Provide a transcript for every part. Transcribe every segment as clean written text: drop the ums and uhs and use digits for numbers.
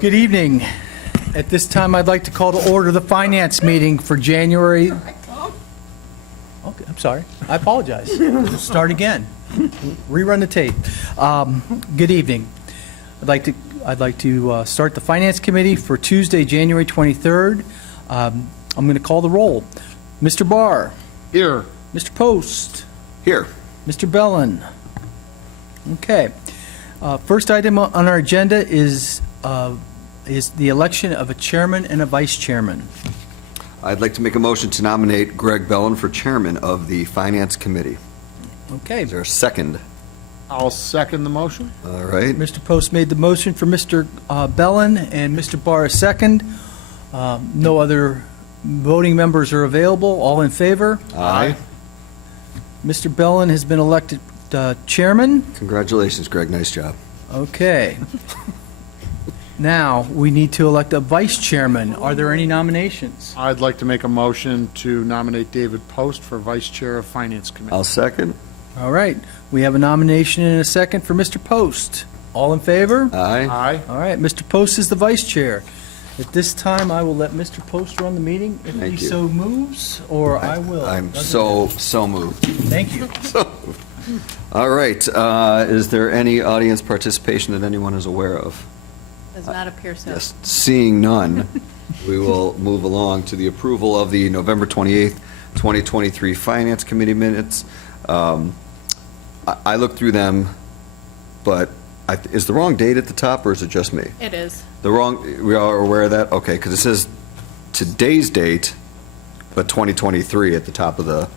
Good evening. At this time, I'd like to call to order the finance meeting for January. Okay, I'm sorry. I apologize. Start again. Rerun the tape. Good evening. I'd like to start the finance committee for Tuesday, January 23rd. I'm going to call the roll. Mr. Barr. Here. Mr. Post. Here. Mr. Bellin. Okay. First item on our agenda is the election of a chairman and a vice chairman. I'd like to make a motion to nominate Greg Bellin for chairman of the Finance Committee. Okay. Is there a second? I'll second the motion. All right. Mr. Post made the motion for Mr. Bellin, and Mr. Barr is second. No other voting members are available. All in favor? Aye. Mr. Bellin has been elected chairman. Congratulations, Greg. Nice job. Okay. Now, we need to elect a vice chairman. Are there any nominations? I'd like to make a motion to nominate David Post for Vice Chair of Finance Committee. I'll second. All right. We have a nomination and a second for Mr. Post. All in favor? Aye. Aye. All right. Mr. Post is the vice chair. At this time, I will let Mr. Post run the meeting if Thank he you. so moves, or I will. I'm Doesn't so moved. matter. Thank you. All right. Is there any audience participation that anyone is aware of? Does not appear so. Yes. Seeing none, we will move along to the approval of the November 28th, 2023 Finance Committee minutes. I looked through them, but is the wrong date at the top, or is it just me? It is. We are aware of that? Okay, because it says today's date, but 2023 at the top of the,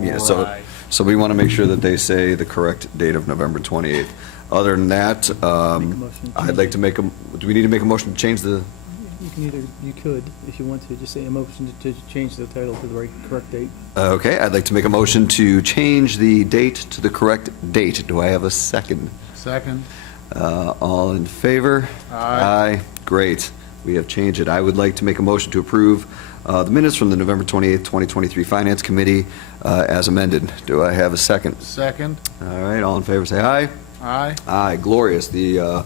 yeah, Right. so we want to make sure that they say the correct date of November 28th. Other than that, motion to I'd change like to make do we need to make a motion to change the, You could, if you want to, just say a motion to change the title to the correct date. okay, I'd like to make a motion to change the date to the correct date. Do I have a second? Second. All in favor? Aye. Great. We have changed it. I would like to make a motion to approve the minutes from the November 28th, 2023 Finance Committee as amended. Do I have a second? Second. All right, all in favor, say aye. Aye. Aye, glorious. The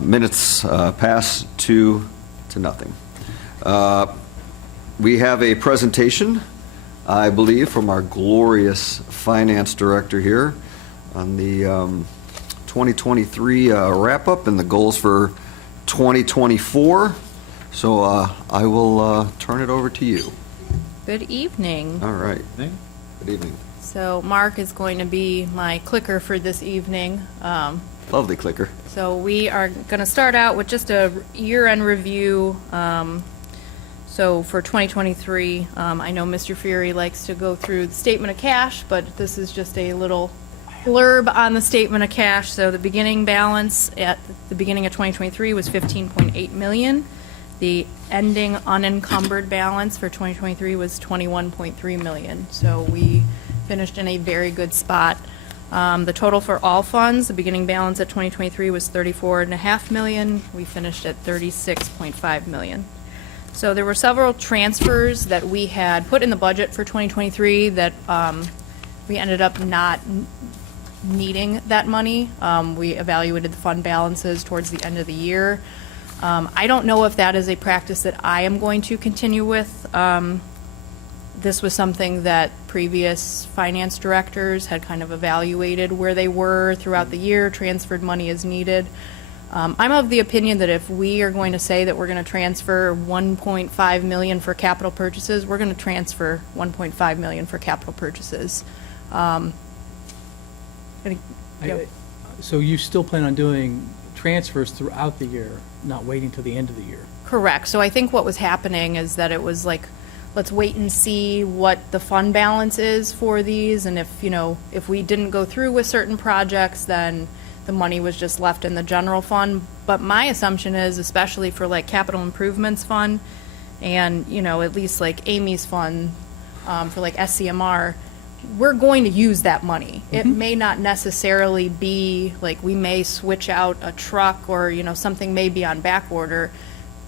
minutes pass 2-0. We have a presentation, I believe, from our glorious finance director here on the 2023 wrap-up and the goals for 2024. So I will turn it over to you. Good evening. All right. Evening. Good evening. So Mark is going to be my clicker for this evening. Lovely clicker. So we are going to start out with just a year-end review. So for 2023, I know Mr. Fury likes to go through the statement of cash, but this is just a little blurb on the statement of cash. So the beginning balance at the beginning of 2023 was $15.8 million. The ending unencumbered balance for 2023 was $21.3 million. So we finished in a very good spot. The total for all funds, the beginning balance at 2023 was $34.5 million. We finished at $36.5 million. So there were several transfers that we had put in the budget for 2023 that we ended up not needing that money. We evaluated the fund balances towards the end of the year. I don't know if that is a practice that I am going to continue with. This was something that previous finance directors had kind of evaluated where they were throughout the year, transferred money as needed. I'm of the opinion that if we are going to say that we're going to transfer $1.5 million for capital purchases, we're going to transfer $1.5 million for capital purchases. So you still plan on doing transfers throughout the year, not waiting till the end of the year? Correct. So I think what was happening is that it was like, let's wait and see what the fund balance is for these, and if we didn't go through with certain projects, then the money was just left in the general fund. But my assumption is, especially for like capital improvements fund, and at least like Amy's fund for like SCMR, we're going to use that money. It may not necessarily be like we may switch out a truck or something may be on back order,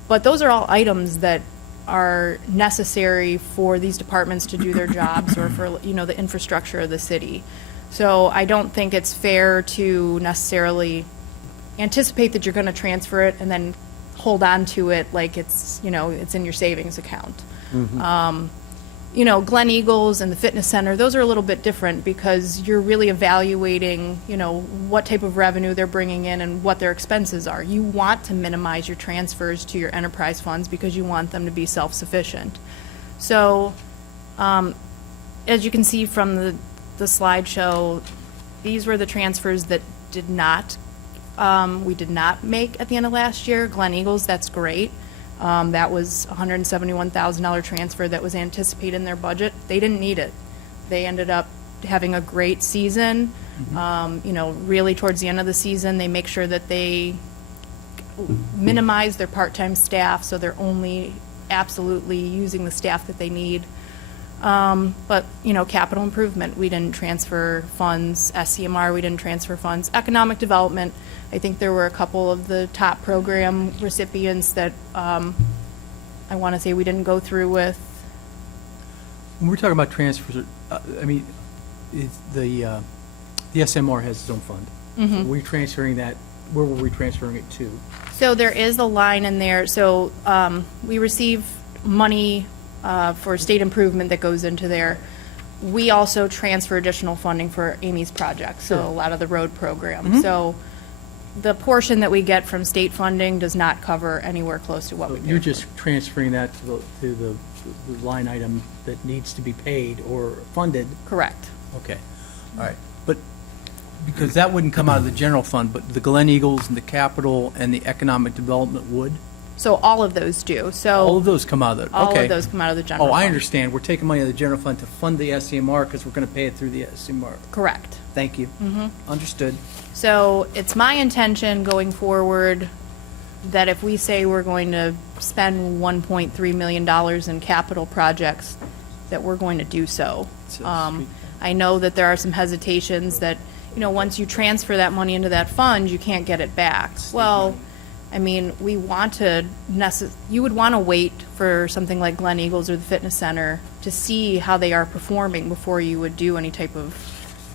but those are all items that are necessary for these departments to do their jobs or for the infrastructure of the city. So I don't think it's fair to necessarily anticipate that you're going to transfer it and then hold on to it like it's, it's in your savings account. Glen Eagles and the fitness center, those are a little bit different because you're really evaluating, what type of revenue they're bringing in and what their expenses are. You want to minimize your transfers to your enterprise funds because you want them to be self-sufficient. So, as you can see from the slideshow, these were the transfers that we did not make at the end of last year. Glen Eagles, that's great. That was a $171,000 transfer that was anticipated in their budget. They didn't need it. They ended up having a great season. Really towards the end of the season, they make sure that they minimize their part-time staff, so they're only absolutely using the staff that they need. But, capital improvement, we didn't transfer funds. SCMR, we didn't transfer funds. Economic development, I think there were a couple of the top program recipients that I want to say we didn't go through with. When we're talking about transfers, the SMR has its own fund. So we're transferring that, where were we transferring it to? So there is a line in there. So we receive money for state improvement that goes into there. We also transfer additional funding for Amy's project, so a lot of the road program. So the portion that we get from state funding does not cover anywhere close to what we do. You're just transferring that to the line item that needs to be paid or funded? Correct. Okay, all right. But, because that wouldn't come out of the general fund, but the Glen Eagles and the capital and the economic development would? So all of those do. So All of those come out of it, okay. all of those come out of the general Oh, I fund. understand. We're taking money out of the general fund to fund the SCMR because we're going to pay it through the SCMR. Correct. Thank you. Understood. So it's my intention going forward that if we say we're going to spend $1.3 million in capital projects, that we're going to do so. I know that there are some hesitations that, once you transfer that money into that fund, you can't get it back. Well, we want to, you would want to wait for something like Glen Eagles or the fitness center to see how they are performing before you would do any type of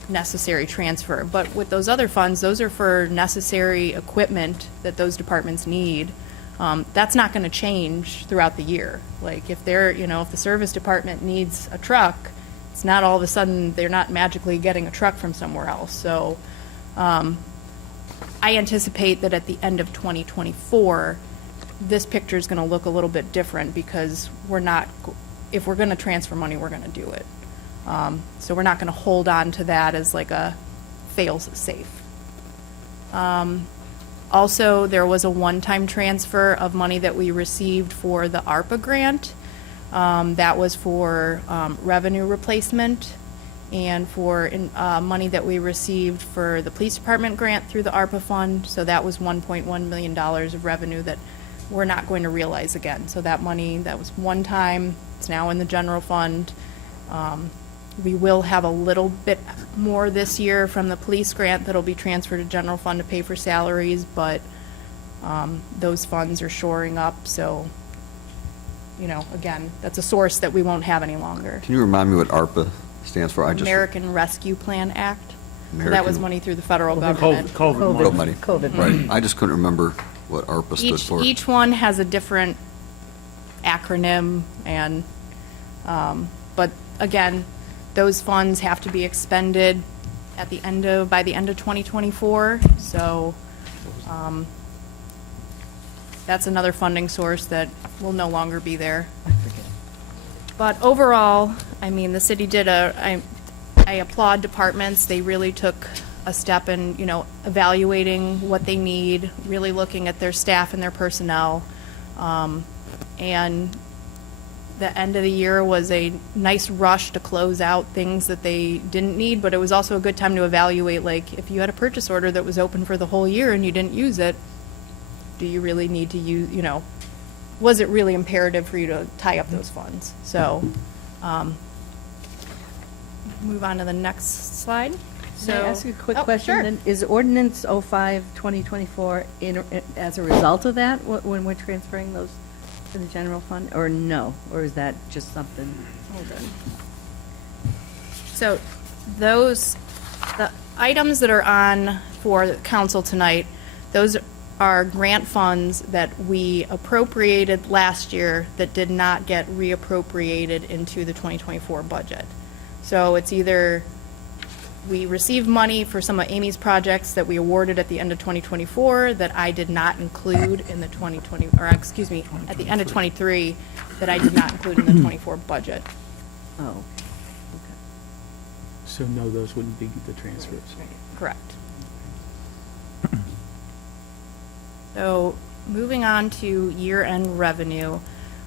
necessary transfer. But with those other funds, those are for necessary equipment that those departments need. That's not going to change throughout the year. Like if if the service department needs a truck, it's not all of a sudden they're not magically getting a truck from somewhere else. So I anticipate that at the end of 2024, this picture is going to look a little bit different because if we're going to transfer money, we're going to do it. So we're not going to hold on to that as like a fail-safe. Also, there was a one-time transfer of money that we received for the ARPA grant. That was for revenue replacement and for money that we received for the police department grant through the ARPA fund. So that was $1.1 million of revenue that we're not going to realize again. So that money, that was one time, it's now in the general fund. We will have a little bit more this year from the police grant that'll be transferred to general fund to pay for salaries, but those funds are shoring up, so, again, that's a source that we won't have any longer. Can you remind me what ARPA stands for? American Rescue Plan Act. So that was money through the federal COVID government. money. COVID money. Right. I just couldn't remember what ARPA stood for. Each one has a different acronym, and, but again, those funds have to be expended by the end of 2024, so that's another funding source that will no longer be there. But overall, the city did I applaud departments. They really took a step in, evaluating what they need, really looking at their staff and their personnel. And the end of the year was a nice rush to close out things that they didn't need, but it was also a good time to evaluate, like, if you had a purchase order that was open for the whole year and you didn't use it, do you really need to use, was it really imperative for you to tie up those funds? So, move on to the next slide. May I ask you a quick Oh, question? sure. Then? Is Ordinance 05-2024 as a result of that, when we're transferring those to the general fund, or no? Or is that just something? Hold on. So the items that are on for council tonight, those are grant funds that we appropriated last year that did not get reappropriated into the 2024 budget. So it's either we received money for some of Amy's projects that we awarded at the end of 2024 that I did not include in the 2020, or excuse me, at the end of 23 that I did not include in the 24 budget. Oh, okay. So no, those wouldn't be the transfers. Correct. So, moving on to year-end revenue,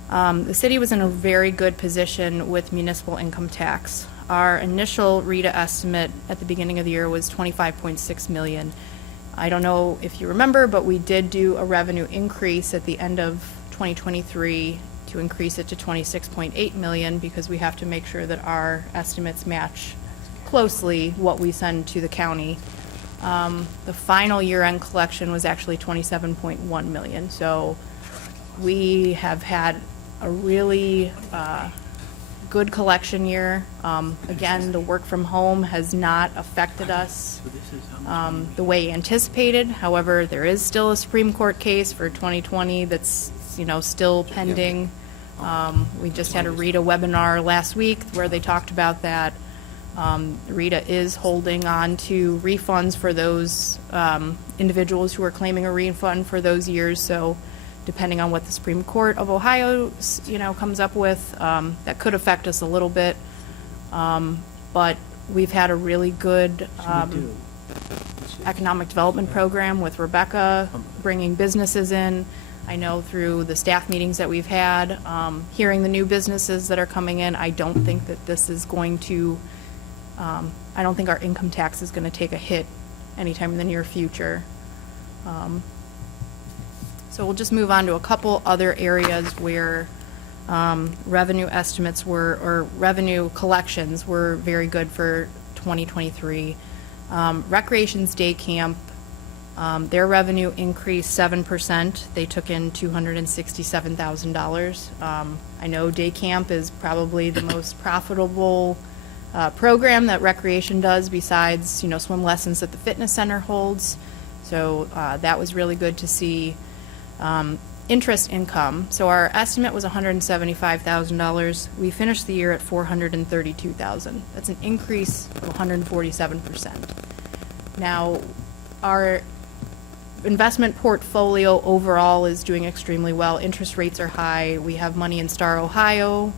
the city was in a very good position with municipal income tax. Our initial RETA estimate at the beginning of the year was 25.6 million. I don't know if you remember, but we did do a revenue increase at the end of 2023 to increase it to 26.8 million because we have to make sure that our estimates match closely what we send to the county. The final year-end collection was actually 27.1 million. So we have had a really good collection year. Again, the work from home has not affected us the way anticipated. However, there is still a Supreme Court case for 2020 that's, still pending. We just had a RETA webinar last week where they talked about that. RETA is holding on to refunds for those individuals who are claiming a refund for those years. So depending on what the Supreme Court of Ohio, comes up with, that could affect us a little bit. But we've had a really good economic development program with Rebecca bringing businesses in. I know through the staff meetings that we've had, hearing the new businesses that are coming in, I don't think that this is going to I don't think our income tax is going to take a hit anytime in the near future. So we'll just move on to a couple other areas where revenue estimates were, or revenue collections were very good for 2023. Recreation's Day Camp, their revenue increased 7%. They took in $267,000. I know Day Camp is probably the most profitable program that recreation does besides, swim lessons that the fitness center holds. So that was really good to see. Interest income. So our estimate was $175,000. We finished the year at $432,000. That's an increase of 147%. Now, our investment portfolio overall is doing extremely well. Interest rates are high. We have money in Star, Ohio.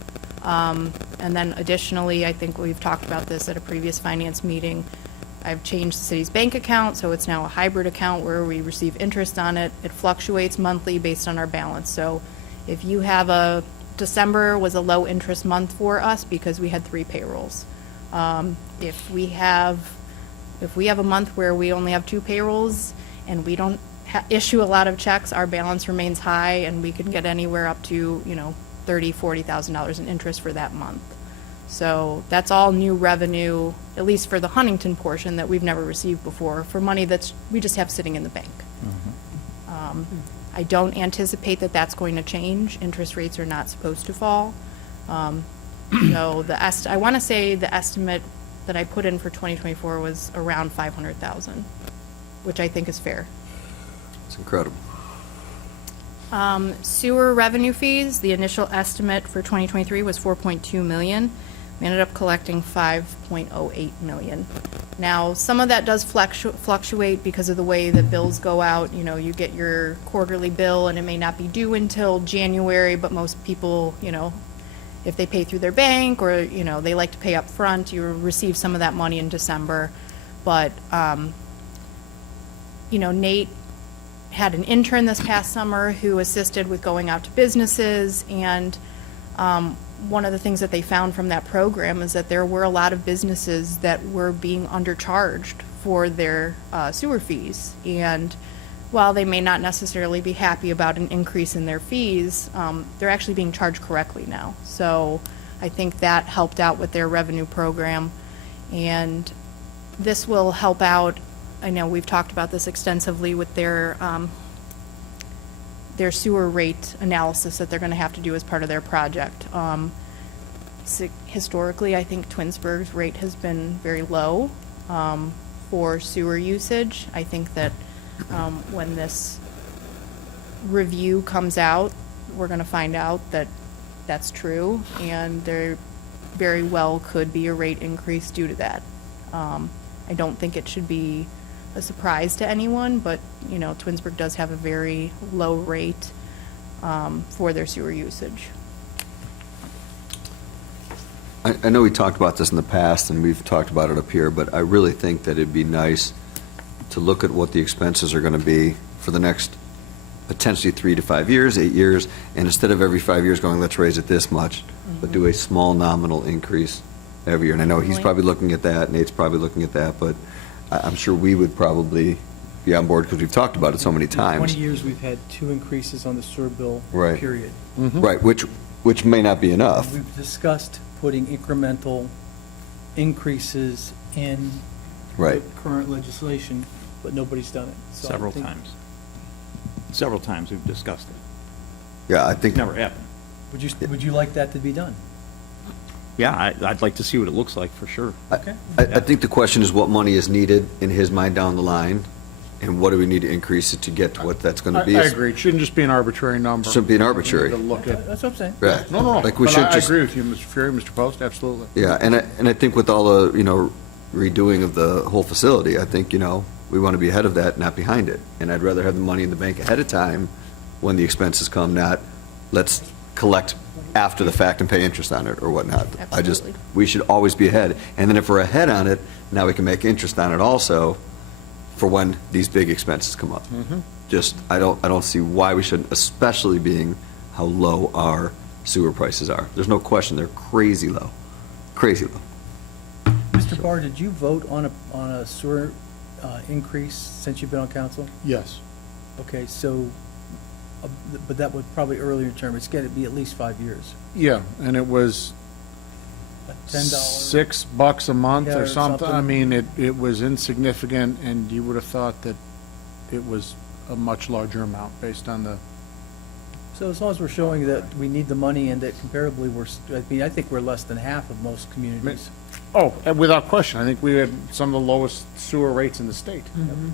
And then additionally, I think we've talked about this at a previous finance meeting, I've changed the city's bank account, so it's now a hybrid account where we receive interest on it. It fluctuates monthly based on our balance. So if you have December was a low interest month for us because we had 3 payrolls. If we have a month where we only have 2 payrolls and we don't issue a lot of checks, our balance remains high and we can get anywhere up to, $30,000, $40,000 in interest for that month. So that's all new revenue, at least for the Huntington portion, that we've never received before, for money we just have sitting in the bank. I don't anticipate that that's going to change. Interest rates are not supposed to fall. So I want to say the estimate that I put in for 2024 was around $500,000, which I think is fair. It's incredible. Sewer revenue fees, the initial estimate for 2023 was $4.2 million. We ended up collecting $5.08 million. Now, some of that does fluctuate because of the way the bills go out. You get your quarterly bill and it may not be due until January, but most people, if they pay through their bank or, they like to pay up front, you receive some of that money in December. But, Nate had an intern this past summer who assisted with going out to businesses, and one of the things that they found from that program is that there were a lot of businesses that were being undercharged for their sewer fees. And while they may not necessarily be happy about an increase in their fees, they're actually being charged correctly now. So I think that helped out with their revenue program, and this will help out. I know we've talked about this extensively with their sewer rate analysis that they're going to have to do as part of their project. Historically, I think Twinsburg's rate has been very low for sewer usage. I think that when this review comes out, we're gonna find out that that's true, and there very well could be a rate increase due to that. I don't think it should be a surprise to anyone, but, you know, Twinsburg does have a very low rate for their sewer usage. I know we talked about this in the past, and we've talked about it up here, but I really think that it'd be nice to look at what the expenses are going to be for the next potentially 3 to 5 years, 8 years, and instead of every 5 years going, let's raise it this much, but do a small nominal increase every year. And I know he's Really? probably looking at that, Nate's probably looking at that, but I'm sure we would probably be on board because we've talked about it so many In times. 20 years, we've had 2 increases on the sewer bill, Right. period. Right, which may not be enough. We've discussed putting incremental increases in Right. the current legislation, but nobody's done it. So I Several think- times. Several times we've discussed it. Yeah, I think. Never happened. Would you like that to be done? Yeah, I'd like to see what it looks like, for sure. Okay. I think the question is what money is needed in his mind down the line, and what do we need to increase it to get to what that's going I to be. agree. It shouldn't just be an arbitrary number. Shouldn't be an arbitrary. We need to look at, That's what I'm saying. Right. no, Like we but should I just. agree with you, Mr. Fury, Mr. Post, absolutely. Yeah, and I think with all the, redoing of the whole facility, I think, we want to be ahead of that, not behind it. And I'd rather have the money in the bank ahead of time when the expenses come, not let's collect after the fact and pay interest on it or whatnot. Absolutely. We should always be ahead. And then if we're ahead on it, now we can make interest on it also for when these big expenses come up. Just, I don't see why we shouldn't, especially being how low our sewer prices are. There's no question, they're crazy low, crazy low. Mr. Barr, did you vote on a sewer increase since you've been on council? Yes. Okay, so, but that was probably earlier term. It's got to be at least 5 years. Yeah, and it was $10. $6 a month Yeah, or or something. I something. mean, it was insignificant, and you would have thought that it was a much larger amount based on the, So as long as we're showing that we need the money and that comparably I think we're less than half of most communities. without question, I think we had some of the lowest sewer rates in the state.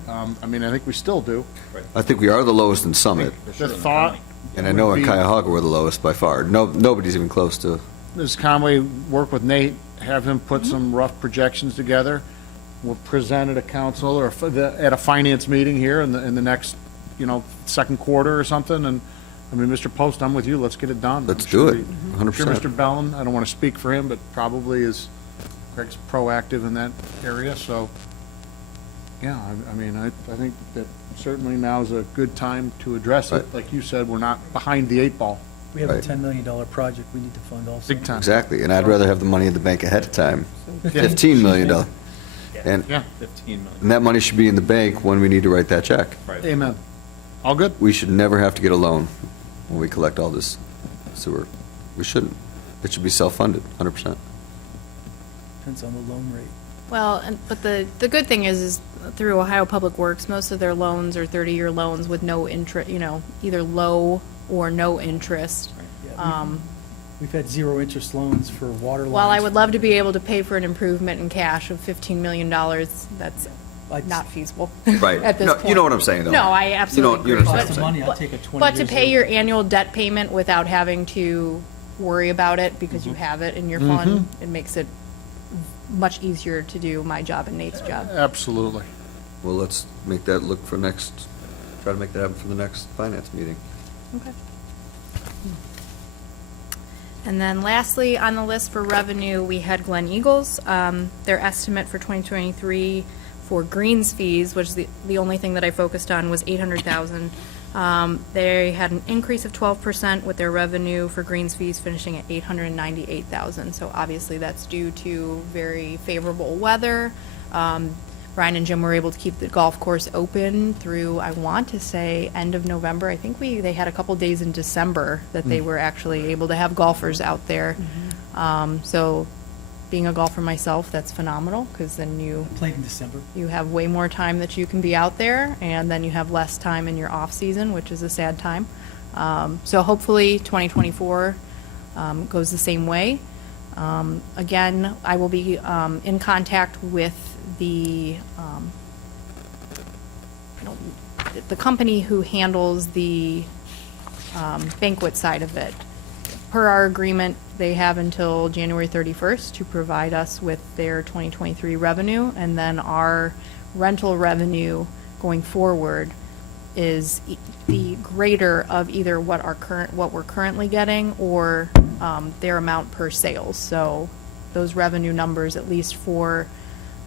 I mean, I think we still do. I think we are the lowest in Summit, The thought, and I know in would be- Cuyahoga we're the lowest by far. Nobody's even close to, Ms. Conway, work with Nate, have him put some rough projections together. We'll present at a council or at a finance meeting here in the next, second quarter or something, and, I mean, Mr. Post, I'm with you, let's get it done. Let's I'm sure do it, I'm sure 100%. Mr. Bellin, I don't want to speak for him, but probably is, Craig's proactive in that area, so, yeah, I mean, I think that certainly now is a good time to address it. Right. Like you said, we're not behind the 8 ball, We have a Right. $10 million project we need to fund also. big time. exactly, and I'd rather have the money in the bank ahead of time. $15 million. And Yeah, 15 million. and that money should be in the bank when we need to write that check. amen. All good? We should never have to get a loan when we collect all this sewer. We shouldn't. It should be self-funded, 100%. Depends on the loan rate. Well, but the good thing is through Ohio Public Works, most of their loans are 30-year loans with no interest, either low or no interest. Yeah, We've had zero interest loans for water lines. While I would love to be able to pay for an improvement in cash of $15 million, that's I'd- not feasible Right. at this No, point. you know what I'm saying, though. No, I absolutely you agree. understand Cost what of I'm money, I'll take a 20 But to years pay old. your annual debt payment without having to worry about it because you have it in your fund, it makes it much easier to do my job and Nate's job. Absolutely. Well, let's make that look for try to make that happen for the next finance meeting. Okay. And then lastly, on the list for revenue, we had Glen Eagles. Their estimate for 2023 for greens fees, which is the only thing that I focused on, was $800,000. They had an increase of 12% with their revenue for greens fees finishing at $898,000. So obviously that's due to very favorable weather. Brian and Jim were able to keep the golf course open through, I want to say, end of November. I think they had a couple days in December that they were actually able to have golfers out there. So being a golfer myself, that's phenomenal, because then you Played in December. have way more time that you can be out there, and then you have less time in your off-season, which is a sad time. So hopefully 2024 goes the same way. Again, I will be in contact with the company who handles the banquet side of it. Per our agreement, they have until January 31st to provide us with their 2023 revenue, and then our rental revenue going forward is the greater of either what we're currently getting or their amount per sales. So those revenue numbers, at least for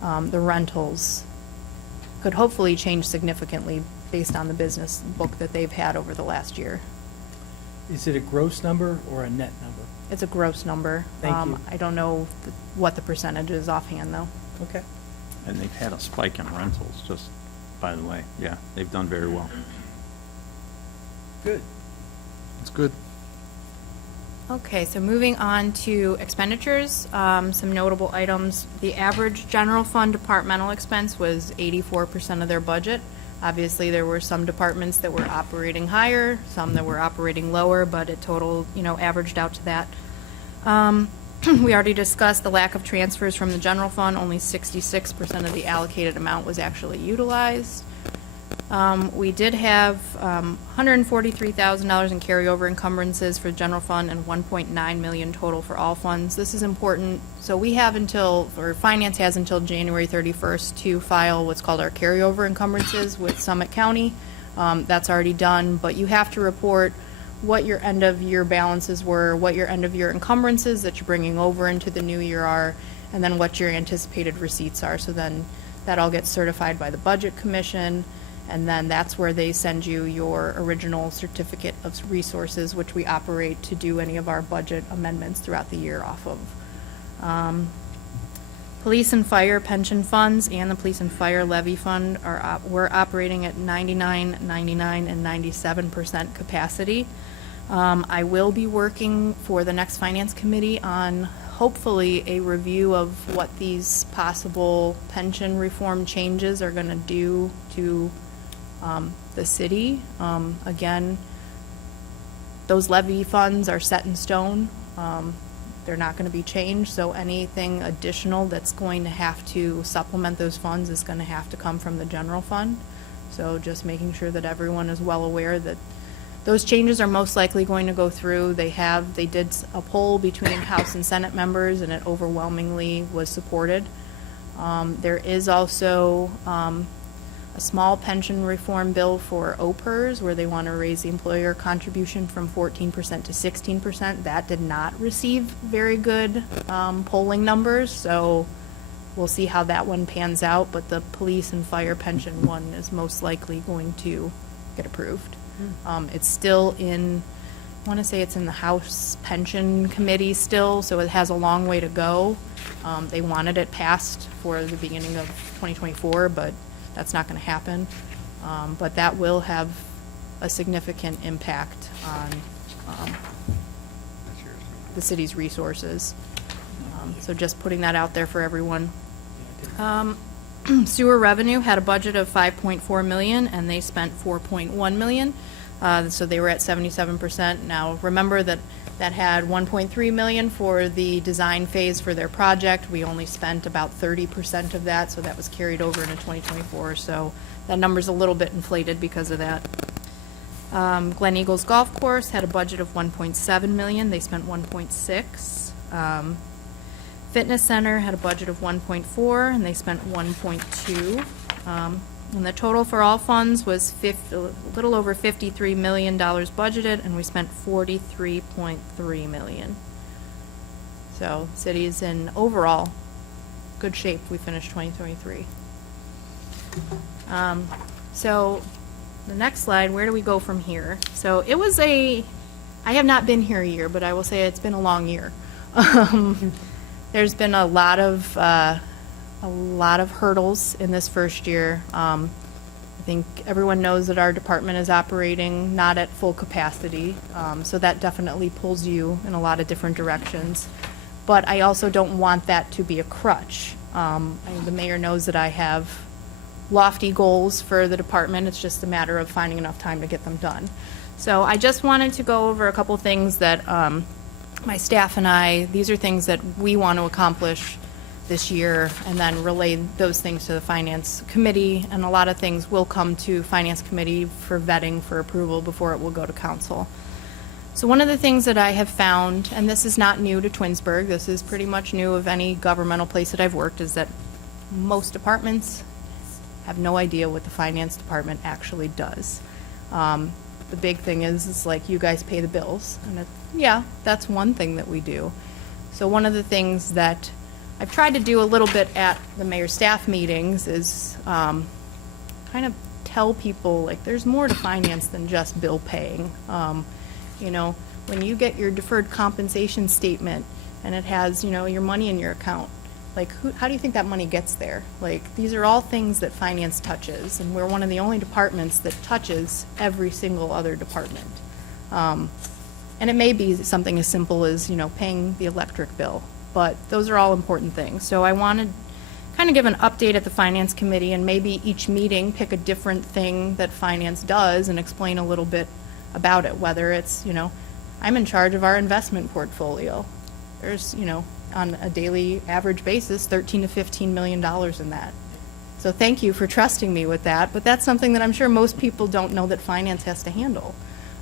the rentals, could hopefully change significantly based on the business book that they've had over the last year. Is it a gross number or a net number? It's a gross number. Thank you. I don't know what the percentage is offhand, though. Okay. And they've had a spike in rentals, just by the way. Yeah, they've done very well. Good. It's good. Okay, so moving on to expenditures, some notable items. The average general fund departmental expense was 84% of their budget. Obviously, there were some departments that were operating higher, some that were operating lower, but it total, averaged out to that. We already discussed the lack of transfers from the general fund. Only 66% of the allocated amount was actually utilized. We did have $143,000 in carryover encumbrances for the general fund and $1.9 million total for all funds. This is important. So we have finance has until January 31st to file what's called our carryover encumbrances with Summit County. That's already done, but you have to report what your end of year balances were, what your end of year encumbrances that you're bringing over into the new year are, and then what your anticipated receipts are. So then that all gets certified by the Budget Commission. And then that's where they send you your original certificate of resources, which we operate to do any of our budget amendments throughout the year off of. Police and fire pension funds and the police and fire levy fund we're operating at 99, 99, and 97% capacity. I will be working for the next finance committee on hopefully a review of what these possible pension reform changes are going to do to the city. Again, those levy funds are set in stone. They're not going to be changed, so anything additional that's going to have to supplement those funds is going to have to come from the general fund. So just making sure that everyone is well aware that those changes are most likely going to go through. They did a poll between House and Senate members, and it overwhelmingly was supported. There is also a small pension reform bill for OPERS, where they want to raise the employer contribution from 14% to 16%. That did not receive very good polling numbers, so we'll see how that one pans out, but the police and fire pension one is most likely going to get approved. It's still I want to say it's in the House Pension Committee still, so it has a long way to go. They wanted it passed for the beginning of 2024, but that's not going to happen. But that will have a significant impact on the city's resources. So just putting that out there for everyone. Sewer revenue had a budget of $5.4 million, and they spent $4.1 million. So they were at 77%. Now, remember that had $1.3 million for the design phase for their project. We only spent about 30% of that, so that was carried over into 2024. So that number's a little bit inflated because of that. Glen Eagles Golf Course had a budget of $1.7 million. They spent $1.6. Fitness Center had a budget of $1.4, and they spent $1.2. And the total for all funds was a little over $53 million budgeted, and we spent $43.3 million. So city is in overall good shape. We finished 2023. So the next slide, where do we go from here? So it was I have not been here a year, but I will say it's been a long year. There's been a lot of hurdles in this first year. I think everyone knows that our department is operating not at full capacity, so that definitely pulls you in a lot of different directions. But I also don't want that to be a crutch. The mayor knows that I have lofty goals for the department. It's just a matter of finding enough time to get them done. So I just wanted to go over a couple things that my staff and these are things that we want to accomplish this year, and then relay those things to the Finance Committee, and a lot of things will come to Finance Committee for vetting for approval before it will go to Council. So one of the things that I have found, and this is not new to Twinsburg, this is pretty much new of any governmental place that I've worked, is that most departments have no idea what the finance department actually does. The big thing is like you guys pay the bills, and yeah, that's one thing that we do. So one of the things that I've tried to do a little bit at the mayor's staff meetings is kind of tell people, like, there's more to finance than just bill paying. You know, when you get your deferred compensation statement and it has, you know, your money in your account, like, how do you think that money gets there? Like, these are all things that finance touches, and we're one of the only departments that touches every single other department. And it may be something as simple as, you know, paying the electric bill, but those are all important things. So I wanted kind of give an update at the Finance Committee, and maybe each meeting pick a different thing that finance does and explain a little bit about it, whether it's, you know, I'm in charge of our investment portfolio. There's, you know, on a daily average basis, $13 to $15 million in that. So thank you for trusting me with that, but that's something that I'm sure most people don't know that finance has to handle.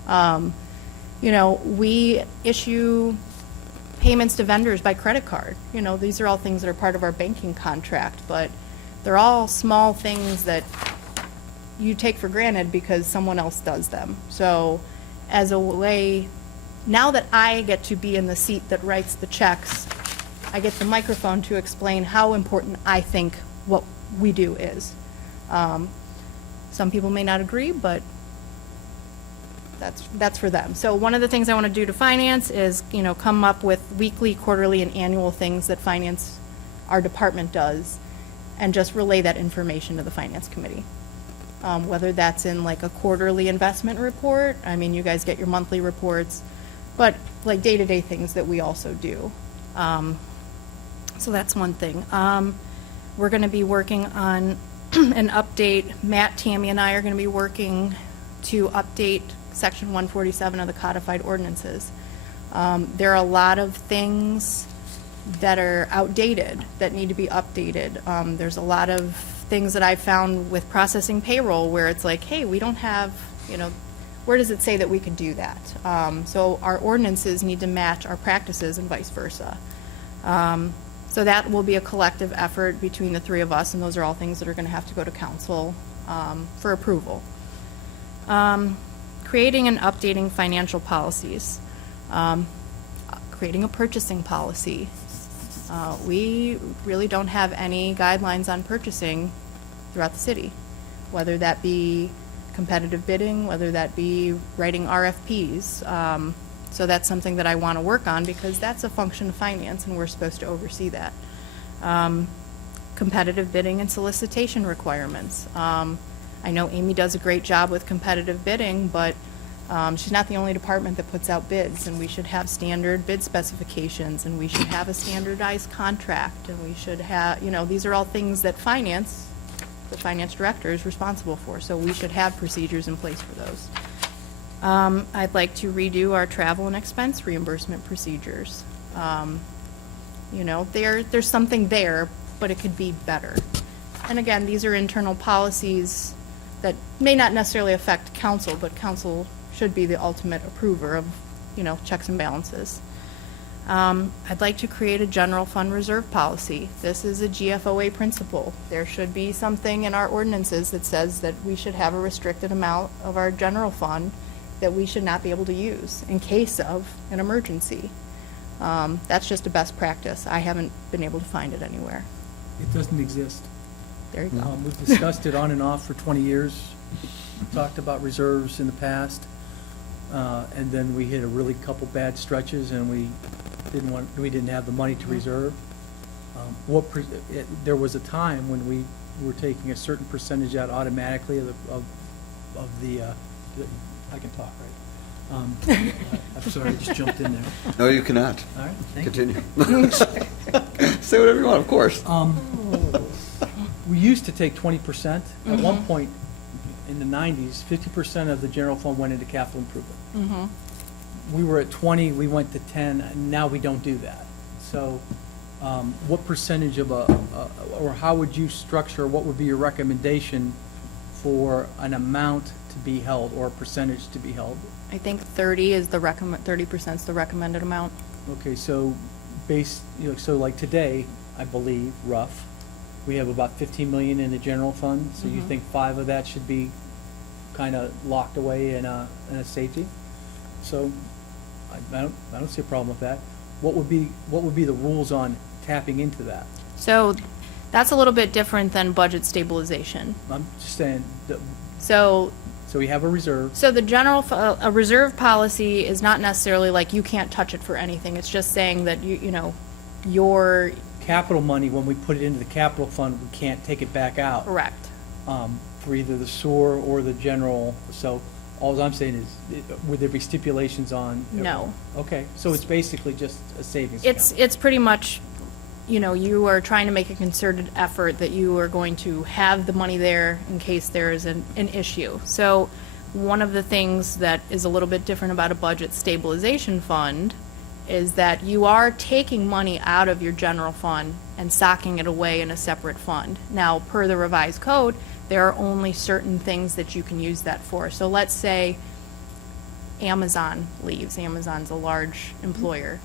You know, we issue payments to vendors by credit card. You know, these are all things that are part of our banking contract, but they're all small things that you take for granted because someone else does them. So as a way, now that I get to be in the seat that writes the checks, I get the microphone to explain how important I think what we do is. Some people may not agree, but that's for them. So one of the things I want to do to finance is, you know, come up with weekly, quarterly, and annual things that finance, our department does, and just relay that information to the Finance Committee. Whether that's in like a quarterly investment report, I mean, you guys get your monthly reports, but like day-to-day things that we also do. So that's one thing. We're going to be working on an update. Matt, Tammy, and I are going to be working to update Section 147 of the codified ordinances. There are a lot of things that are outdated that need to be updated. There's a lot of things that I've found with processing payroll where it's like, hey, we don't have, you know, where does it say that we could do that? So our ordinances need to match our practices and vice versa. So that will be a collective effort between the three of us, and those are all things that are going to have to go to council for approval. Creating and updating financial policies. Creating a purchasing policy. We really don't have any guidelines on purchasing throughout the city, whether that be competitive bidding, whether that be writing RFPs. So that's something that I want to work on because that's a function of finance and we're supposed to oversee that. Competitive bidding and solicitation requirements. I know Amy does a great job with competitive bidding, but she's not the only department that puts out bids, and we should have standard bid specifications, and we should have a standardized contract, and we should have, you know, these are all things that finance, the finance director is responsible for, so we should have procedures in place for those. I'd like to redo our travel and expense reimbursement procedures. You know, there's something there, but it could be better. And again, these are internal policies that may not necessarily affect council, but council should be the ultimate approver of, you know, checks and balances. I'd like to create a general fund reserve policy. This is a GFOA principle. There should be something in our ordinances that says that we should have a restricted amount of our general fund that we should not be able to use in case of an emergency. That's just a best practice. I haven't been able to find it anywhere. It doesn't exist. There you go. We've discussed it on and off for 20 years. We talked about reserves in the past, and then we hit a really couple bad stretches, and we didn't have the money to reserve. There was a time when we were taking a certain percentage out automatically of the I can talk, right? I'm sorry, I just jumped in there. No, you cannot. All right, thank you. Continue. Say whatever you want, of course. We used to take 20%. At one point in the 90s, 50% of the general fund went into capital improvement. We were at 20, we went to 10, and now we don't do that. So what percentage of or how would you structure, what would be your recommendation for an amount to to be held, or a percentage to be held? I think 30% is the recommended amount. Okay, so so like today, I believe, rough, we have about 15 million in the general fund, so you think 5 of that should be kind of locked away in a safety? So I don't see a problem with that. What would be the rules on tapping into that? So that's a little bit different than budget stabilization. I'm just saying, So so we have a reserve. So the a reserve policy is not necessarily like you can't touch it for anything. It's just saying that your Capital money, when we put it into the capital fund, we can't take it back out. correct. For either the sewer or the general, so all I'm saying is, would there be stipulations on? No. Okay, so it's basically just a savings account. It's pretty much, you are trying to make a concerted effort that you are going to have the money there in case there is an issue. So one of the things that is a little bit different about a budget stabilization fund is that you are taking money out of your general fund and socking it away in a separate fund. Now, per the revised code, there are only certain things that you can use that for. So let's say Amazon leaves. Amazon's a large employer.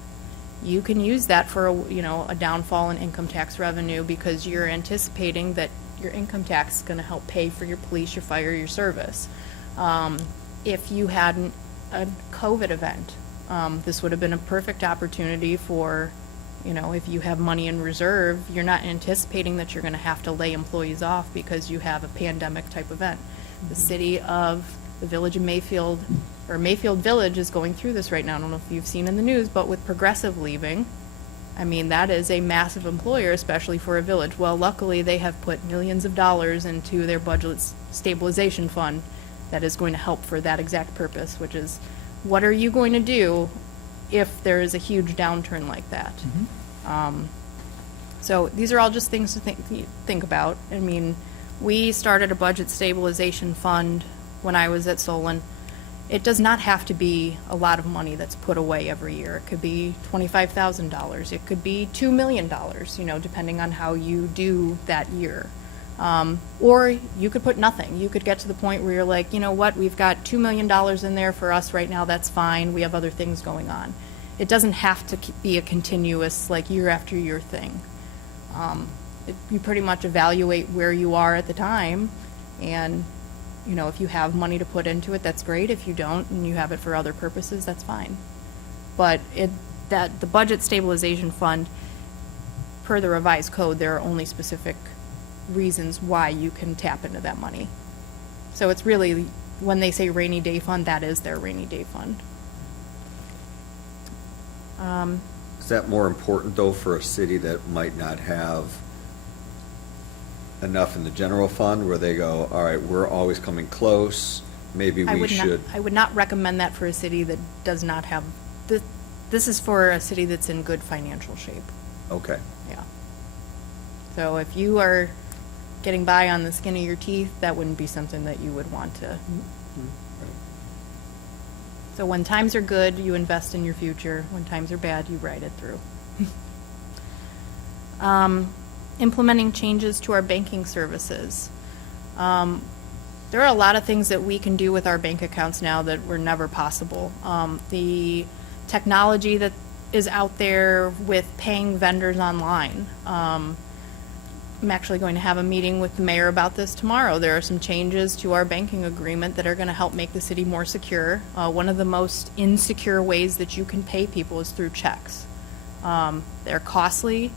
You can use that for a downfall in income tax revenue because you're anticipating that your income tax is going to help pay for your police, your fire, your service. If you had a COVID event, this would have been a perfect opportunity for, if you have money in reserve, you're not anticipating that you're going to have to lay employees off because you have a pandemic type event. The city of the Village of Mayfield, or Mayfield Village, is going through this right now. I don't know if you've seen in the news, but with Progressive leaving, I mean, that is a massive employer, especially for a village. Well, luckily, they have put millions of dollars into their budget stabilization fund that is going to help for that exact purpose, which is, what are you going to do if there is a huge downturn like that? So these are all just things to think about. I mean, we started a budget stabilization fund when I was at Solon. It does not have to be a lot of money that's put away every year. It could be $25,000. It could be $2 million, depending on how you do that year. Or you could put nothing. You could get to the point where you're like, you know what, we've got $2 million in there for us right now, that's fine, we have other things going on. It doesn't have to be a continuous, year after year thing. You pretty much evaluate where you are at the time, and, if you have money to put into it, that's great. If you don't, and you have it for other purposes, that's fine. But the budget stabilization fund, per the revised code, there are only specific reasons why you can tap into that money. So it's really, when they say rainy day fund, that is their rainy day fund. Is that more important, though, for a city that might not have enough in the general fund, where they go, all right, we're always coming close, maybe we should? I would not recommend that for a city that does not have, this is for a city that's in good financial shape. Okay. Yeah. So if you are getting by on the skin of your teeth, that wouldn't be something that you would want to. So when times are good, you invest in your future. When times are bad, you ride it through. Implementing changes to our banking services. There are a lot of things that we can do with our bank accounts now that were never possible. The technology that is out there with paying vendors online. I'm actually going to have a meeting with the mayor about this tomorrow. There are some changes to our banking agreement that are going to help make the city more secure. One of the most insecure ways that you can pay people is through checks. They're costly.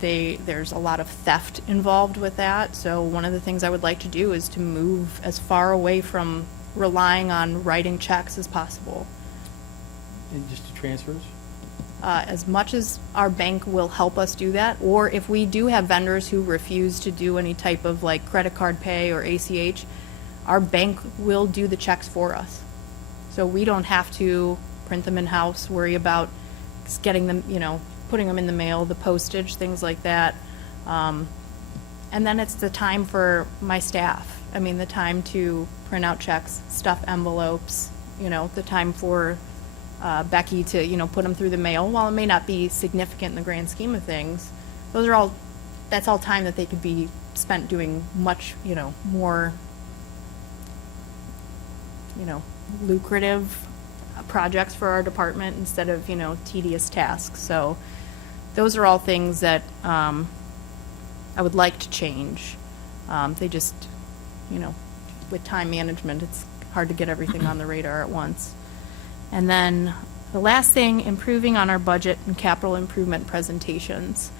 There's a lot of theft involved with that. So one of the things I would like to do is to move as far away from relying on writing checks as possible. And just the transfers? As much as our bank will help us do that, or if we do have vendors who refuse to do any type of credit card pay or ACH, our bank will do the checks for us. So we don't have to print them in-house, worry about getting them, putting them in the mail, the postage, things like that. And then it's the time for my staff. I mean, the time to print out checks, stuff envelopes, the time for Becky to, put them through the mail. While it may not be significant in the grand scheme of things, that's all time that they could be spent doing much, more lucrative projects for our department instead of, tedious tasks. So those are all things that I would like to change. They just, with time management, it's hard to get everything on the radar at once. And then the last thing, improving on our budget and capital improvement presentations.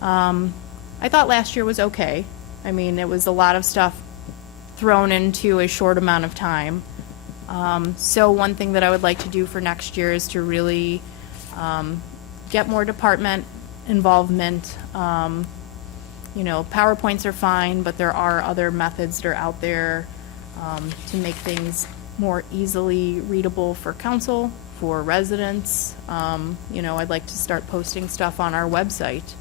I thought last year was okay. I mean, it was a lot of stuff thrown into a short amount of time. So one thing that I would like to do for next year is to really get more department involvement. PowerPoints are fine, but there are other methods that are out there to make things more easily readable for council, for residents. I'd like to start posting stuff on our website.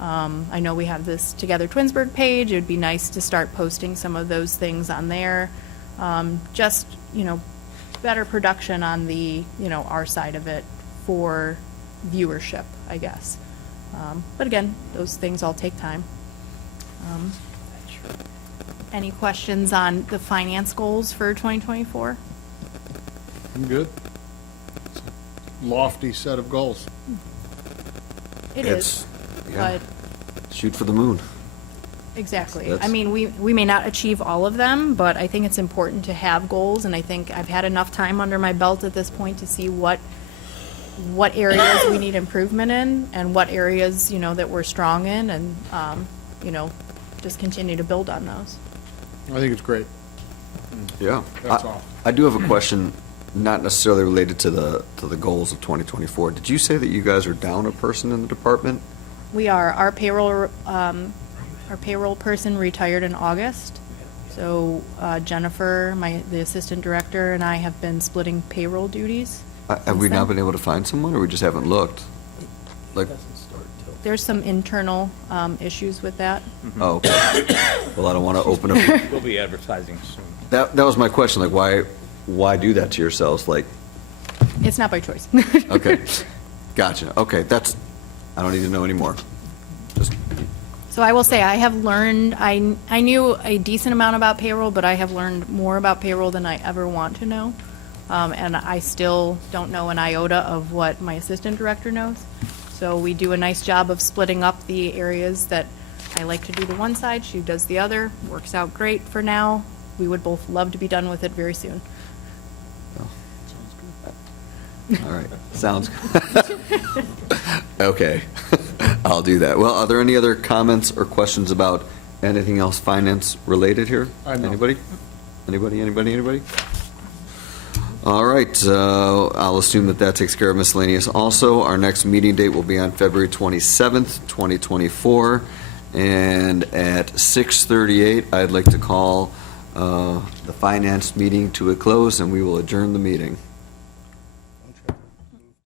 I know we have this Together Twinsburg page. It would be nice to start posting some of those things on there. Just, better production on the, our side of it for viewership, I guess. But again, those things all take time. Any questions on the finance goals for 2024? I'm good. Lofty set of goals. It It's- is, yeah. but Shoot for the moon. exactly. I That's- mean, we may not achieve all of them, but I think it's important to have goals, and I think I've had enough time under my belt at this point to see what areas we need improvement in and what areas, that we're strong in, and, just continue to build on those. I think it's great. Yeah. That's all. I do have a question, not necessarily related to the goals of 2024. Did you say that you guys are down a person in the department? We are. Our payroll person retired in August. So Jennifer, the assistant director, and I have been splitting payroll duties. Have we since not then. been able to find someone, or we just haven't looked? Like, There's some internal issues with that. oh, okay. Well, I don't want to open up. We'll be advertising soon. That was my question, like, why do that to yourselves? Like, It's not by choice. okay, gotcha, okay, I don't need to know anymore. Just, So I will say, I have learned, I knew a decent amount about payroll, but I have learned more about payroll than I ever want to know. And I still don't know an iota of what my assistant director knows. So we do a nice job of splitting up the areas that I like to do the one side, she does the other. Works out great for now. We would both love to be done with it very soon. all right, sounds good. Okay, I'll do that. Well, are there any other comments or questions about anything else finance related here? No. Anybody? Anybody? All right, I'll assume that takes care of miscellaneous also. Our next meeting date will be on February 27th, 2024, and at 6:38, I'd like to call the finance meeting to a close, and we will adjourn the meeting.